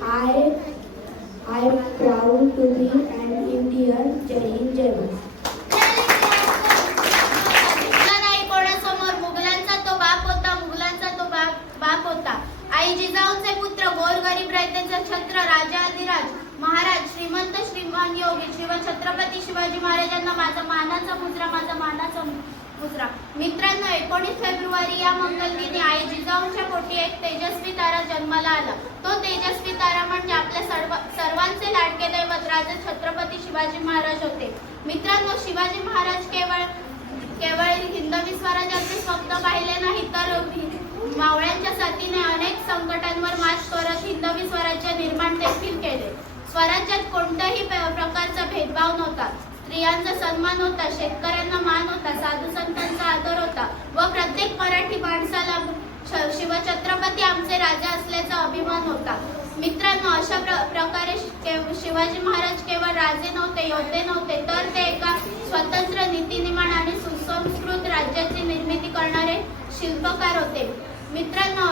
I proud to be an Indian. जय हिंद जय भारत. नाही कोणासमोर मुघलांचा तो बाप होता. आई जिजाऊंचे पुत्र गोरगरीब रयतेचे छत्र राजाधिराज महाराज श्रीमंत श्रीमान योगी छत्रपती शिवाजी महाराजांना माझा मानाचा मुजरा. मित्रांनो, 19 फेब्रुवारी या मंगलदिनी आई जिजाऊंच्या पोटी एक तेजस्वी तारा जन्माला आला. तो तेजस्वी तारा म्हणजे आपल्या सर्वांचे लाडके दैवत राजे छत्रपती शिवाजी महाराज होते. मित्रांनो, शिवाजी महाराज केवळ हिंदवी स्वराज्याचे स्वप्न पाहिले नाही, तर मावळ्यांच्या साथीने अनेक संकटांवर मात करत हिंदवी स्वराज्य निर्माण देखील केले. स्वराज्यात कोणत्याही प्रकारचा भेदभाव नव्हता. स्त्रियांचा सन्मान होता, शेतकऱ्यांना मान होता, साधू संतांचा आदर होता व प्रत्येक मराठी माणसाला शिवछत्रपती आमचे राजा असल्याचा अभिमान होता. मित्रांनो, अशा प्रकारे शिवाजी महाराज केवळ राजे नव्हते, योद्धे नव्हते, तर ते एका स्वतंत्र नीतिनिमान आणि सुसंस्कृत राज्याची निर्मिती करणारे शिल्पकार होते. मित्रांनो,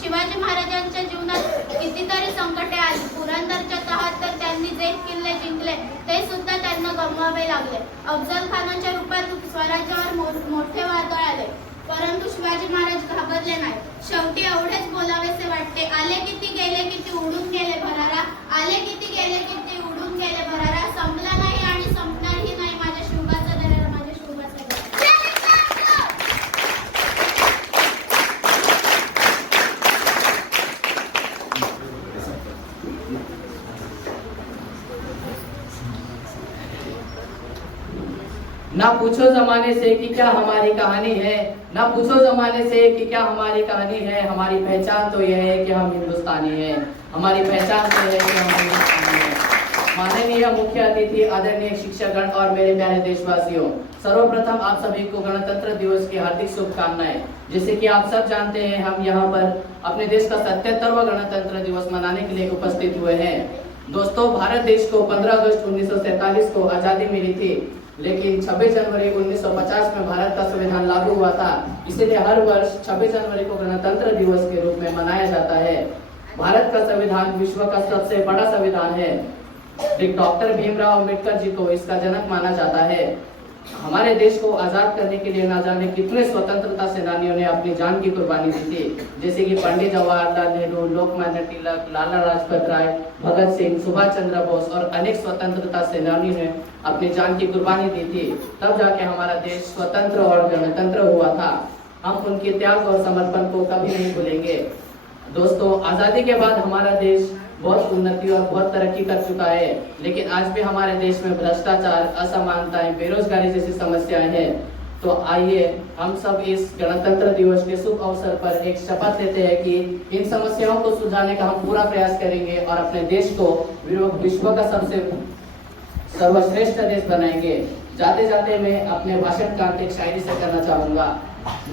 शिवाजी महाराजांच्या जीवनात कितीतरी संकटे आली. पुरंदरच्या तहात तर त्यांनी जे किल्ले जिंकले ते सुद्धा त्यांना गमवावे लागले. अफजल खानाच्या रूपात स्वराज्यावर मोठे वादळ आले, परंतु शिवाजी महाराज घाबरले नाही. शेवटी एवढेच बोलावेसे वाटते, आले किती गेले किती उडून गेले भरारा, आले किती गेले किती उडून गेले भरारा, संपला नाही आणि संपणारही नाही माझ्या शिवबाचा दरारा, माझ्या शिवबाचा दरारा. ना पूछो जमाने से कि क्या हमारी कहानी है, ना पूछो जमाने से कि क्या हमारी कहानी है. हमारी पहचान तो यह है कि हम हिंदुस्तानी हैं. हमारी पहचान तो यह है कि हम हिंदुस्तानी हैं. माननीय मुख्य अतिथि, आदरणीय शिक्षकगण और मेरे प्यारे देशवासियों, सर्वप्रथम आप सभी को गणतंत्र दिवस की हार्दिक शुभकामनाएं. जैसे कि आप सब जानते हैं, हम यहाँ पर अपने देश का 77वां गणतंत्र दिवस मनाने के लिए उपस्थित हुए हैं. दोस्तों, भारत देश को 15 अगस्त 1947 को आजादी मिली थी, लेकिन 26 जनवरी 1950 में भारत का संविधान लागू हुआ था. इसलिए हर वर्ष 26 जनवरी को गणतंत्र दिवस के रूप में मनाया जाता है. भारत का संविधान विश्व का सबसे बड़ा संविधान है. डॉक्टर भीमराव अम्बेडकर जी को इसका जनक माना जाता है. हमारे देश को आजाद करने के लिए ना जाने कितने स्वतंत्रता सेनानियों ने अपनी जान की कुर्बानी दी थी, जैसे कि पंडित जवाहरलाल नेहरू, लोकमान्य तिलक, लाला लाजपत राय, भगत सिंह, सुभाष चंद्र बोस और अनेक स्वतंत्रता सेनानियों ने अपनी जान की कुर्बानी दी थी. तब जाके हमारा देश स्वतंत्र और गणतंत्र हुआ था. हम उनके त्याग और समर्पण को कभी नहीं भूलेंगे. दोस्तों, आजादी के बाद हमारा देश बहुत उन्नति और बहुत तरक्की कर चुका है, लेकिन आज भी हमारे देश में भ्रष्टाचार, असमानताएं, बेरोजगारी जैसी समस्याएं हैं. तो आइए हम सब इस गणतंत्र दिवस के शुभ अवसर पर एक शपथ लेते हैं कि इन समस्याओं को सुलझाने का हम पूरा प्रयास करेंगे और अपने देश को विश्व का सबसे सर्वश्रेष्ठ देश बनाएंगे. जाते जाते मैं अपने भाषण का एक शायरी से करना चाहूँगा.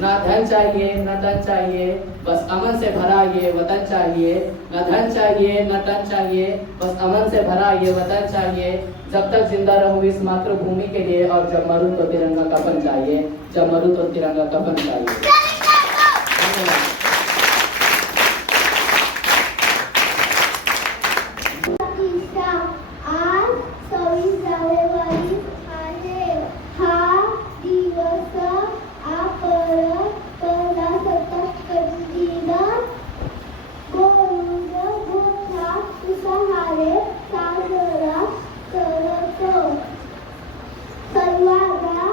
ना धन चाहिए न धन चाहिए, बस अमन से भरा ये वतन चाहिए. न धन चाहिए न धन चाहिए, बस अमन से भरा ये वतन चाहिए. जब तक जिंदा रहूं इस मातृभूमि के लिए, और जब मरूं तो तिरंगा कफन चाहिए. जब मरूं तो तिरंगा कफन चाहिए. आज 26 जानेवारी आहे. हा दिवस आपण प्रजासत्ताक दिना गोविंद मोठ्या उत्साहाने साजरा करतो. सर्वांना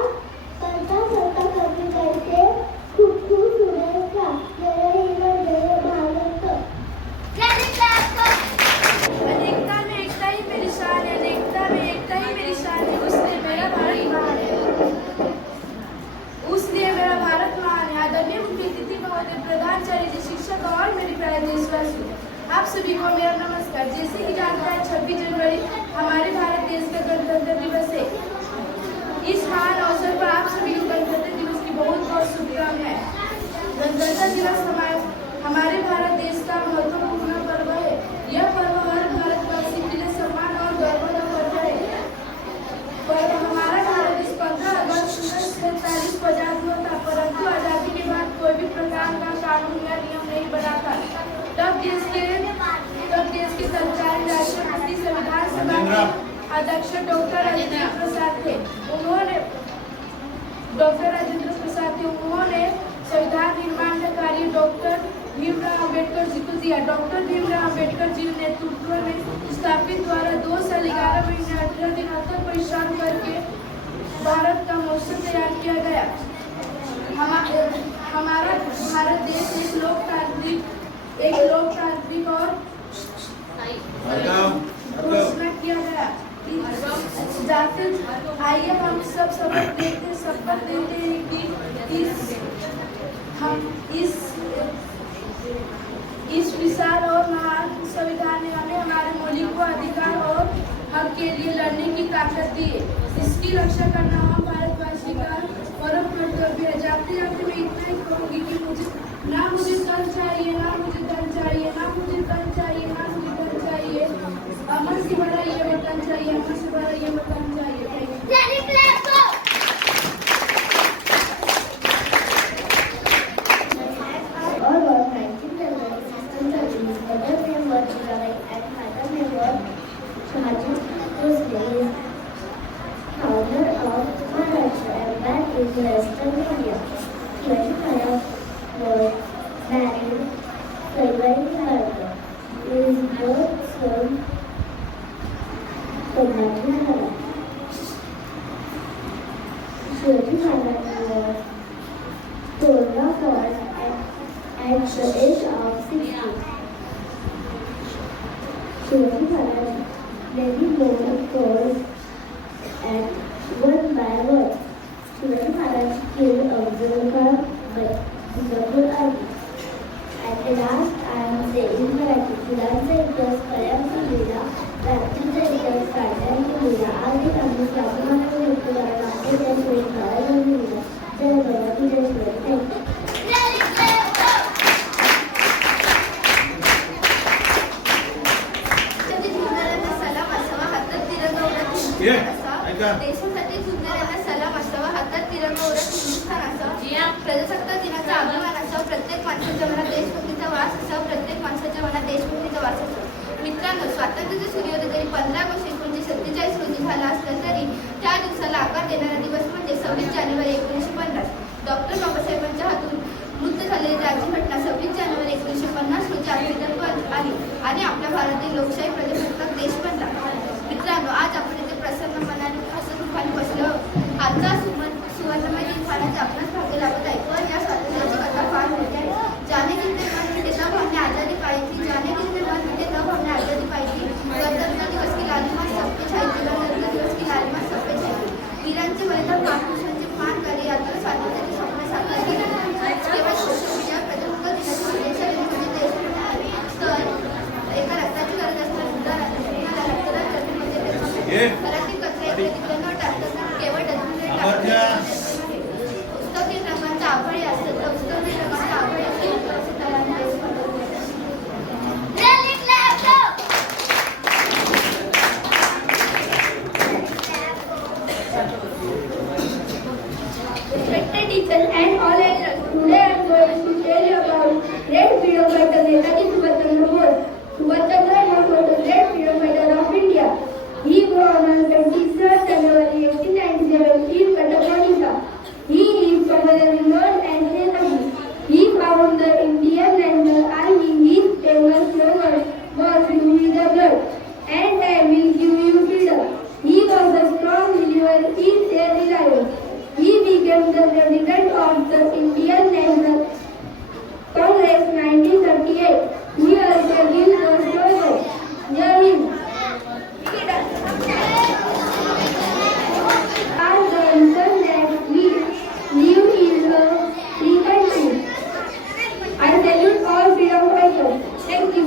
प्रजासत्ताक दिनाचे खूप खूप शुभेच्छा. जय हिंद जय भारत. अनेकता में एकता ही मेरी शान है, अनेकता में एकता ही मेरी शान है, उसने मेरा भारत महान है, उसने मेरा भारत महान है. आदरणीय मुख्य अतिथि महोदय, प्रधानाचार्य जी, शिक्षक और मेरे प्यारे देशवासी, आप सभी को मेरा नमस्कार. जैसे कि जानते हैं, 26 जनवरी हमारे भारत देश का गणतंत्र दिवस है. इस महान अवसर पर आप सभी को गणतंत्र दिवस की बहुत बहुत शुभकामनाएं. गणतंत्र दिवस हमारे भारत देश का महत्वपूर्ण पर्व है. अध्यक्ष डॉक्टर राजेंद्र प्रसाद थे। उन्होंने संविधान निर्माण का कार्य डॉक्टर भीमराव अम्बेडकर जी को दिया। डॉक्टर भीमराव अम्बेडकर जी के नेतृत्व में स्थापित द्वारा 2 साल 11 महीने 18 दिन अथक परिश्रम करके भारत का मौसम तैयार किया गया। हमारा भारत देश एक लोकतांत्रिक और घोषणा किया गया। आइए हम सब शपथ लेते हैं कि इस विशाल और महान संविधान ने हमें हमारे मौलिक अधिकार और हक के लिए लड़ने की ताकत दी है। इसकी रक्षा करना हम भारतवासी का परम कर्तव्य है। जाते जाते मैं इतना ही कहूँगी कि मुझे धन चाहिए, ना मुझे धन चाहिए, ना मुझे धन चाहिए, ना मुझे धन चाहिए। अमर से बड़ा ये वतन चाहिए, अमर से बड़ा ये वतन चाहिए। Western India. Shivaji was married Kaivari Bharata. His birth son Pradhan Maharaj. Shivaji Maharaj was Torna Fort at the age of 60. Shivaji Maharaj many more forts at one by one. Shivaji Maharaj killed Abdul Khan but Muzaffar Ali. At last I am saying Marathi. फुलांचा इतिहास कळ्यांचा लिहिला, रात्रीचा इतिहास काढ्यांचा लिहिला, आधी आम्ही स्वाभिमानाने व्यक्त करायला आपल्या त्या सोयी काळाला लिहिला. जय मराठी, जय शिवाजी. देशासाठी झुंजणाऱ्यांना सलाम असावा, हातात तिरंगा ओढत हिंदुस्थान असावा, प्रजासत्ताक दिनाचा अभिमान असावा, प्रत्येक माणसाच्या मनात देशभक्तीचा वास असावा, प्रत्येक माणसाच्या मनात देशभक्तीचा वास असावा. मित्रांनो, स्वातंत्र्याचा सूर्योदय जरी 15 ऑगस्ट 1947 रोजी झाला असला तरी त्या दिवसाला आकार देणारा दिवस म्हणजे 26 जानेवारी 1950. डॉक्टर बाबासाहेबांच्या हातून मुक्त झालेली राज्यघटना 26 जानेवारी 1950 रोजी अस्तित्वात आली आणि आपल्या भारतातील लोकशाही प्रजासत्ताक देश बनला. मित्रांनो, आज आपण इथे प्रसन्न मनाने हसतमुखाने बसलो. आजचा सुवर्णमय दिन पाहण्याचे आपणास भाग्य लागत आहे. पण या स्वातंत्र्याची कथा फार मोठी आहे. जाने कितने मन मिटे न हमने आजादी पाई थी, जाने कितने मन मिटे न हमने आजादी पाई थी. गणतंत्र दिवस की लालिमा सब पे छाई थी, गणतंत्र दिवस की लालिमा सब पे छाई थी. वीरांचे बलिदान, महापुरुषांचे मान कार्य यातून स्वातंत्र्याचे स्वप्न साकार केले. केवळ सोशल मीडियावर प्रजासत्ताक दिनाची शुभेच्छा देणे म्हणजे देश तर एका रक्ताची गरज असताना सुद्धा रक्तदान करणे म्हणजे घरातील कचरा इकडे तिकडे न टाकता केवळ डस्टबिनमध्ये टाकणे. पुस्तकी रंगांचा आभाळी असतं तर पुस्तकी रंगांचा आभाळी असेल तर असे तलाने देश Respected teachers and all elders, today I am going to tell you about great freedom fighter Netaji Subhash Chandra Bose. Subhash Chandra Bose was the great freedom fighter of India. He born on 23rd January 1897 in Cuttack, Odisha. He is commonly known as Netaji. He founded the Indian National Army. His famous slogan was "Give me the blood, and I will give you freedom." He was a strong believer in self-reliance. He became the president of the Indian National Congress 1938. He also gives the slogan "Jai Hind." As the reason that we live in a free country. I salute all freedom fighters. Thank you.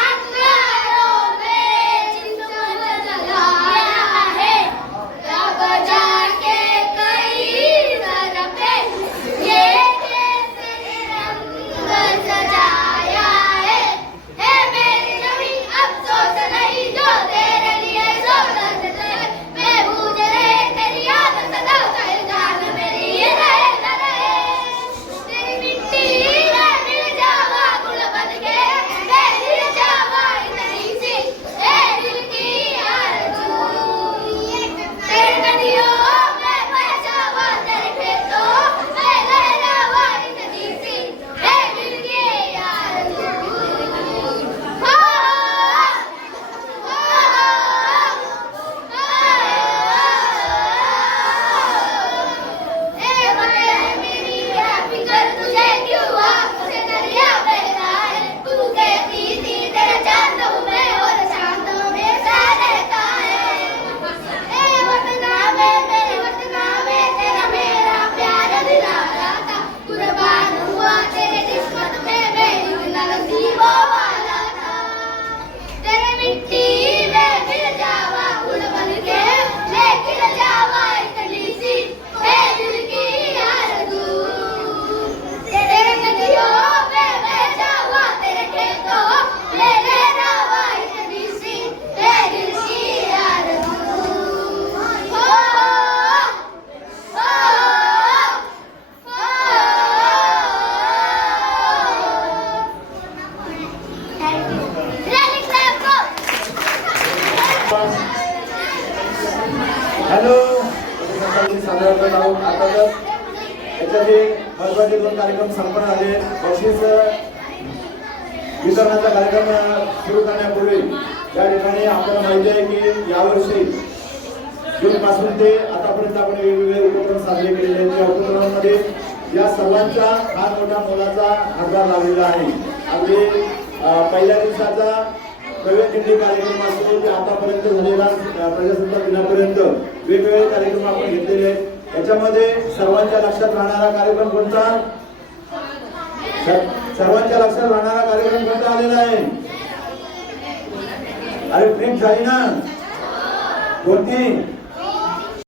अंगारों में चिंता जलाया महत्वाचे 2 कार्यक्रम संपन्न झाले. बक्षीस वितरणाचा कार्यक्रम सुरू करण्यापूर्वी या ठिकाणी आपल्याला माहिती आहे की यावर्षी जून पासून ते आतापर्यंत आपण वेगवेगळे उपक्रम साजरे केलेले आहेत. त्या उपक्रमांमध्ये या सर्वांचा फार मोठा मोलाचा हातभार लागलेला आहे. अगदी पहिल्या दिवसाचा प्रवेश दिंडी कार्यक्रम असतो ते आतापर्यंत झालेला प्रजासत्ताक दिनापर्यंत वेगवेगळे कार्यक्रम आपण घेतलेले आहेत. याच्यामध्ये सर्वांच्या लक्षात राहणारा कार्यक्रम कोणता? सर्वांच्या लक्षात राहणारा कार्यक्रम कोणता आलेला आहे? अरे ट्रिप झाली ना कोणती?